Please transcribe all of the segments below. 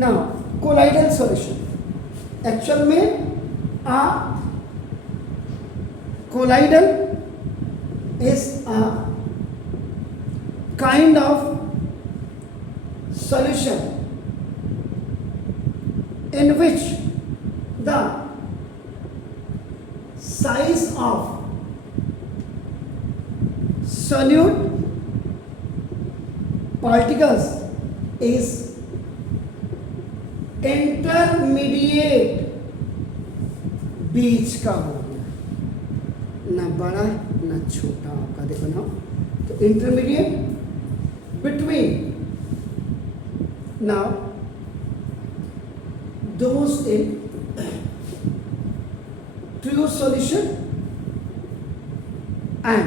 Now colloidal solution actual में आ colloidal is a kind of solution in which the size of solute particles is intermediate बीच का हो ना बड़ा ना छोटा आपका देखो ना तो intermediate between now those in true solution and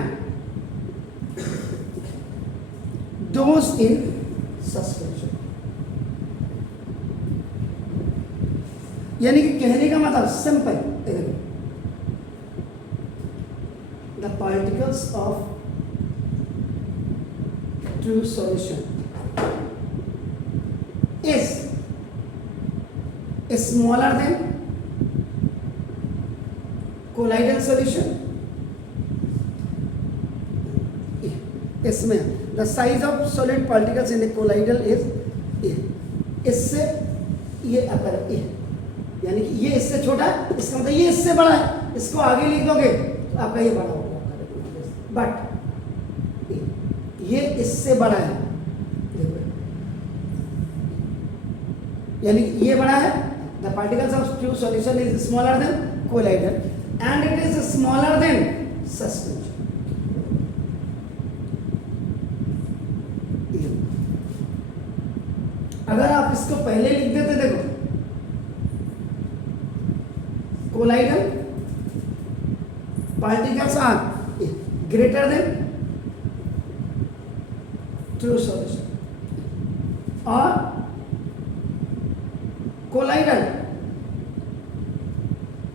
those in suspension यानी कि कहने का मतलब simple the particles of true solution is smaller than colloidal solution. इसमें the size of solid particles in a colloidal is इससे ये अगर यानी कि ये इससे छोटा है, इसका मतलब ये इससे बड़ा है, इसको आगे लिख दोगे तो आपका ये बड़ा होगा, बट ये इससे बड़ा है, यानी ये बड़ा है the particles of true solution is smaller than colloidal and it is smaller than suspension. अगर आप इसको पहले लिख देते देखो colloidal particles are greater than true solution और colloidal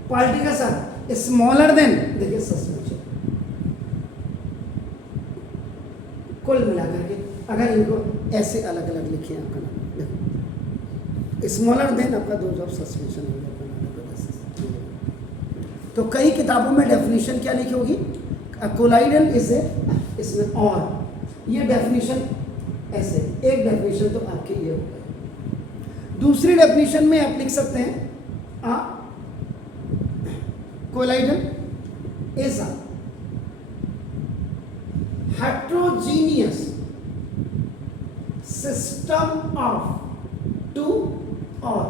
particles are smaller than देखिए सस्पेंशन. कुल मिलाकर के अगर इनको ऐसे अलग अलग लिखे आपका नाम देखो स्मॉलर देन आपका डोज ऑफ सस्पेंशन हो गया. तो कई किताबों में डेफिनेशन क्या लिखी होगी कोलाइडल इज ए इसमें और ये डेफिनेशन ऐसे एक डेफिनेशन तो आपके ये होगा. दूसरी डेफिनेशन में आप लिख सकते हैं colloidal is a heterogeneous system of two और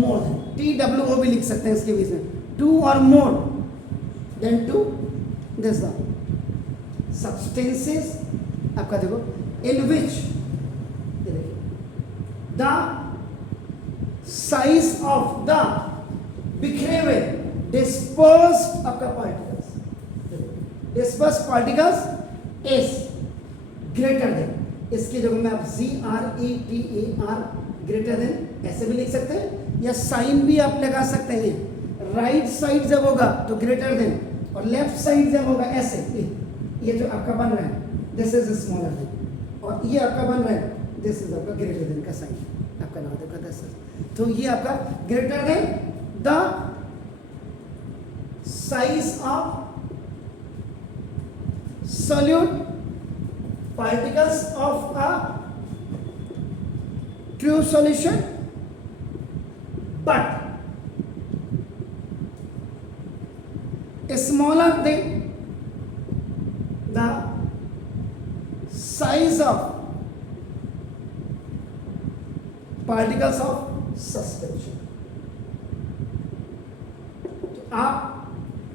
मोर देन TWO भी लिख सकते हैं इसके बीच में टू और more than two this substances आपका देखो in which the size of the बिखरे हुए dispersed आपका particles is greater than इसकी जगह में आप GRETAR greater than ऐसे भी लिख सकते हैं या साइन भी आप लगा सकते हैं. राइट साइड जब होगा तो ग्रेटर देन और लेफ्ट साइड जब होगा ऐसे ये जो आपका बन रहा है दिस इज स्मॉलर देन और ये आपका बन रहा है दिस इज आपका ग्रेटर देन का साइन आपका नाम देखा दिस इज. तो ये आपका greater than the size of solute particles of a true solution, but smaller than the size of particles of suspension. तो आप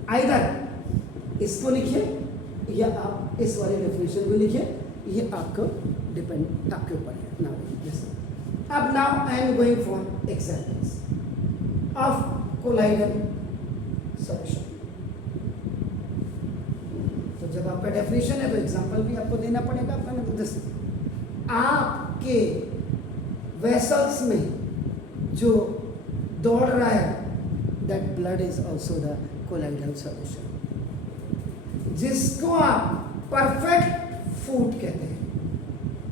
आइदर इसको लिखिए या आप इस वाले डेफिनेशन को लिखिए, ये आपको डिपेंड आपके ऊपर है. नाउ अब now I am going for examples of colloidal solution. तो जब आपका डेफिनेशन है तो एग्जांपल भी आपको देना पड़ेगा. आपका मतलब जैसे आपके वेसल्स में जो दौड़ रहा है that blood is also the colloidal solution, जिसको आप परफेक्ट फूड कहते हैं.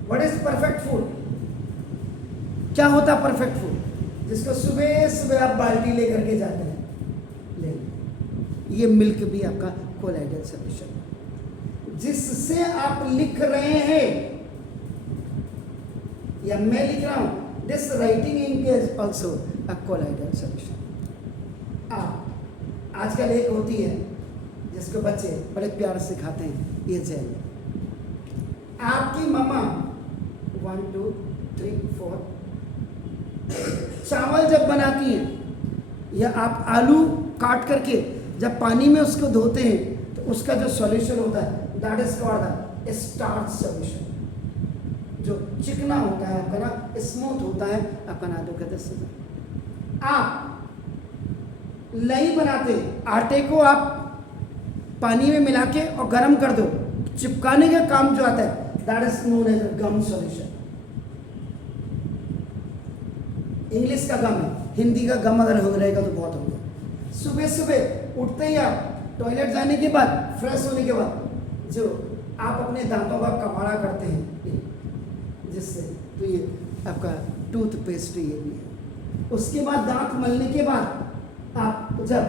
What is perfect food? क्या होता है परफेक्ट फूड? जिसको सुबह सुबह आप बाल्टी लेकर के जाते हैं, ले ये मिल्क भी आपका कोलाइडल सॉल्यूशन। जिससे आप लिख रहे हैं या मैं लिख रहा हूं, this writing ink is also a colloidal solution. आजकल एक होती है जिसको बच्चे बड़े प्यार से खाते हैं, ये जेल। आपकी मम्मा 1 2 3 4 चावल जब बनाती हैं या आप आलू काट करके जब पानी में उसको धोते हैं तो उसका जो सॉल्यूशन होता है that is called the starch solution. जो चिकना होता है आपका ना, स्मूथ होता है आपका ना, तो कहते हैं। आप लई बनाते, आटे को आप पानी में मिला के और गर्म कर दो, चिपकाने का काम जो आता है that is known as gum solution. English का गम है, हिंदी का गम अगर हो रहेगा तो बहुत हो गया। सुबह सुबह उठते ही आप टॉयलेट जाने के बाद, फ्रेश होने के बाद जो आप अपने दांतों का कबाड़ा करते हैं जिससे, तो ये आपका टूथपेस्ट ये भी है। उसके बाद दांत मलने के बाद आप जब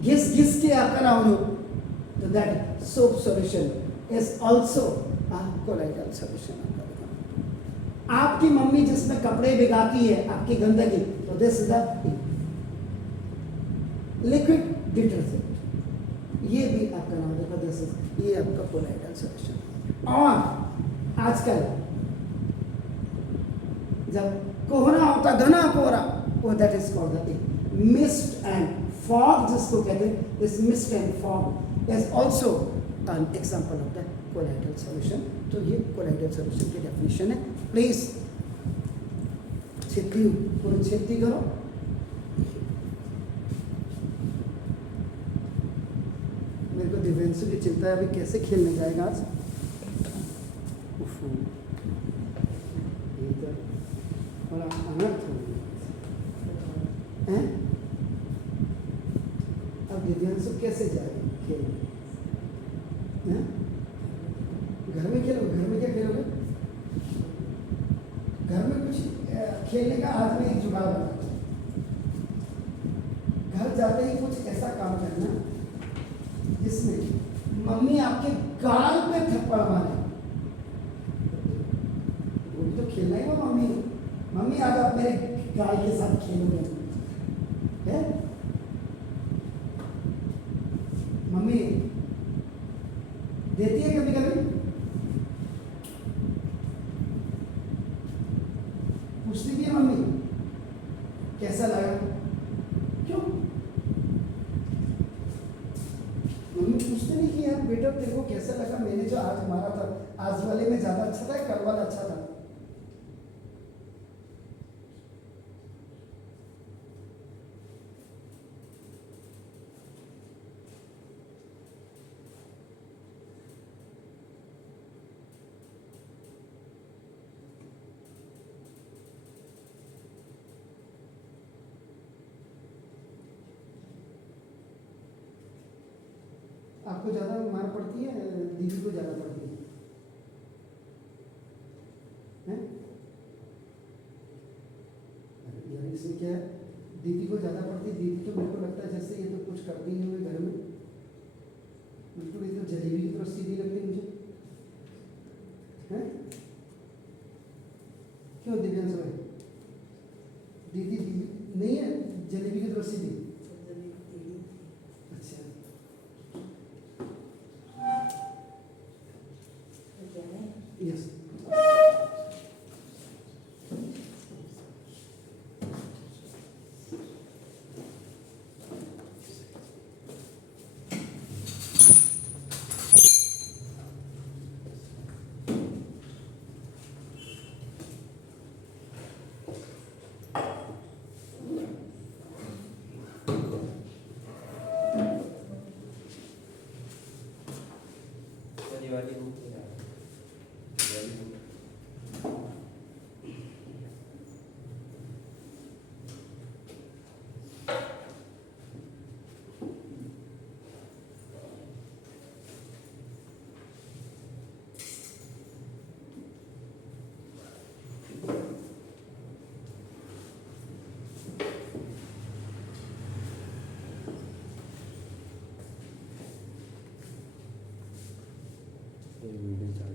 घिस घिस के आपका ना हो तो that soap solution is also a colloidal solution. आपकी मम्मी जिसमें कपड़े भिगाती है आपकी गंदगी, तो this is the liquid detergent, ये भी आपका नाम देखो, दिस इज, ये आपका कोलाइडल सॉल्यूशन। और आजकल जब कोहरा होता, घना कोहरा, वो that is called the mist and fog, जिसको कहते हैं, this mist and fog is also an example of the colloidal solution. तो ये कोलाइडल सॉल्यूशन की डेफिनेशन है। प्लीज छेदी, पूरी छेदी करो। मेरे को दिव्यांशु की चिंता है, अभी कैसे खेलने जाएगा आज। ये तो बड़ा अनर्थ हो गया। अब दिव्यांशु कैसे जाएगा खेलने? घर में खेलोगे? घर में क्या खेलोगे? घर में कुछ खेलने का आज में एक जुगाड़ बना। घर जाते ही कुछ ऐसा काम करना जिसमें मम्मी आपके गाल पे थप्पड़ मारे। वो भी तो खेलना ही वो मम्मी। मम्मी आज आप मेरे गाल के साथ खेलोगे, है? मम्मी देती है कभी कभी, पूछती भी है मम्मी कैसा लगा? क्यों मम्मी पूछते नहीं कि यार बेटा तेरे को कैसा लगा, मैंने जो आज मारा था, आज वाले में ज्यादा अच्छा था, कल वाला अच्छा था? आपको ज़्यादा मार पड़ती है, दीदी को ज़्यादा पड़ती है? यार इसमें क्या है, दीदी को ज़्यादा पड़ती है। दीदी तो मेरे को लगता है जैसे ये तो कुछ करती नहीं हुई घर में, बिल्कुल ये तो जलेबी की तरफ सीधी लगती है मुझे, है? क्यों दिव्यांश भाई? दीदी नहीं है जलेबी की तरफ सीधी? अच्छा, यस। व्हिडिओ चालू